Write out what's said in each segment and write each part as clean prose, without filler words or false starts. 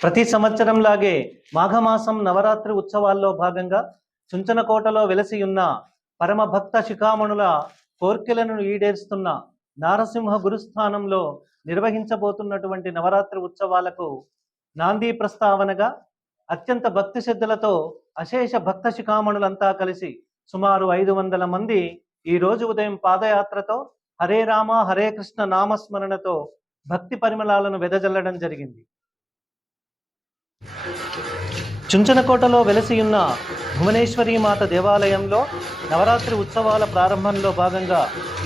ప్రతి సంవత్సరంలాగే మాఘమాసం నవరాత్రి ఉత్సవాల్లో భాగంగా చుంచనకోటలో వెలసి ఉన్న పరమ భక్త శిఖామణుల కోర్కెలను ఈడేరుస్తున్న నారసింహ గురుస్థానంలో నిర్వహించబోతున్నటువంటి నవరాత్రి ఉత్సవాలకు నాంది ప్రస్తావనగా అత్యంత భక్తి శ్రద్ధలతో అశేష భక్త శిఖామణులంతా కలిసి సుమారు 500 మంది ఈ రోజు ఉదయం పాదయాత్రతో హరే రామ హరే కృష్ణ నామస్మరణతో భక్తి పరిమళాలను వెదజల్లడం జరిగింది. చుంచనకోటలో వెలసి ఉన్న భువనేశ్వరి మాత దేవాలయంలో నవరాత్రి ఉత్సవాల ప్రారంభంలో భాగంగా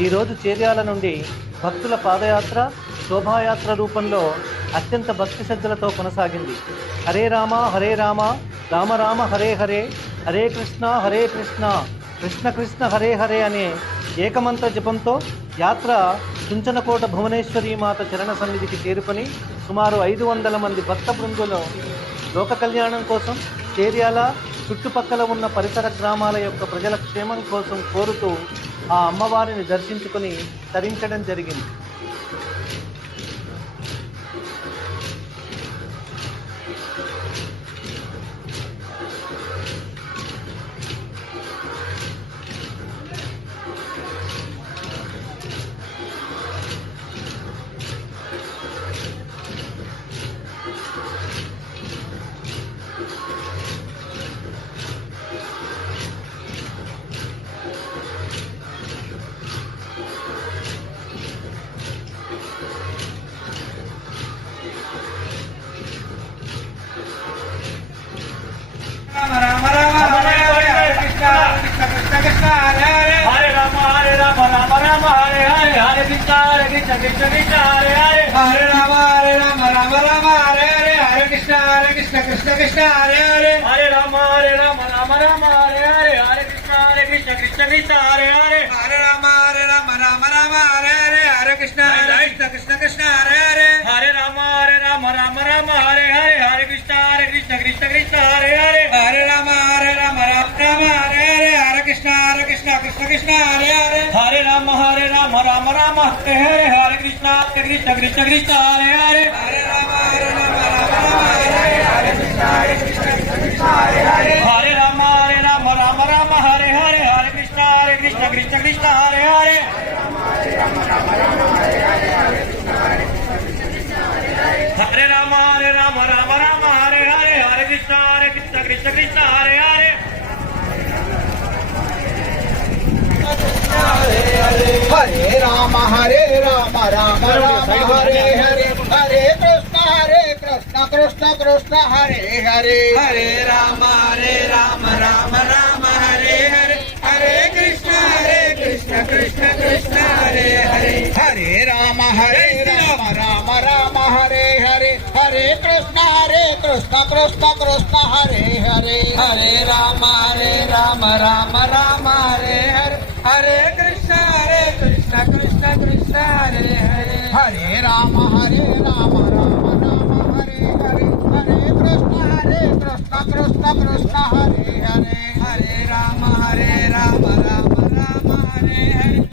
ఈరోజు చేర్యాల నుండి భక్తుల పాదయాత్ర శోభాయాత్ర రూపంలో అత్యంత భక్తి శ్రద్ధలతో కొనసాగింది. హరే రామ హరే రామ రామ రామ హరే హరే హరే కృష్ణ కృష్ణ కృష్ణ హరే హరే అనే ఏకమంత్ర జపంతో యాత్ర చుంచనకోట భువనేశ్వరి మాత చరణ సన్నిధికి చేరుకొని సుమారు 500 మంది భక్త బృందులు లోక కళ్యాణం కోసం చేర్యాల చుట్టుపక్కల ఉన్న పరిసర గ్రామాల యొక్క ప్రజల క్షేమం కోసం కోరుతూ ఆ అమ్మవారిని దర్శించుకొని తరించడం జరిగింది. రామ రామ హరే కృష్ణ కృష్ణ కృష్ణ హరే హరే హరే రామ రామ హరే హరే హరే కృష్ణ కృష్ణ కృష్ణ హరే హరే హరే రామ రామ హరే హరే హరే కృష్ణ కృష్ణ కృష్ణ హరే హరే హరే రామ హరే హరే హరే కృష్ణ కృష్ణ కృష్ణ హరే హరే హరే రామ హరే హరే హరే కృష్ణ కృష్ణ కృష్ణ హరే హరే హరే రామ హరే హరే హరే కృష్ణ కృష్ణ కృష్ణ హరే హరే హరే రామ హరే హరే హరే కృష్ణ కృష్ణ కృష్ణ హరే హరే హరే రామ హరే హరే హరే కృష్ణ కృష్ణ కృష్ణ హరే హరే హరే రామ హరే కృష్ణ కృష్ణ హరే హరే హరే రామ హరే హరే కృష్ణ కృష్ణ కృష్ణ హరే హరే హరే రామ హరే హరే హరే కృష్ణ కృష్ణ కృష్ణ హరే హరే హరే రామ రామ హరే హరే హరే కృష్ణ కృష్ణ కృష్ణ హరే హరే హరే రామ రామ హరే హరే హరే కృష్ణ కృష్ణ కృష్ణ హరే హరే హరే రామ రామ హరే హరే హరే కృష్ణ కృష్ణ కృష్ణ హరే హరే హరే రామ హరే హరే హరే కృష్ణ కృష్ణ కృష్ణ హరే హరే హరే రామ రామ హరే హరే హరే కృష్ణ కృష్ణ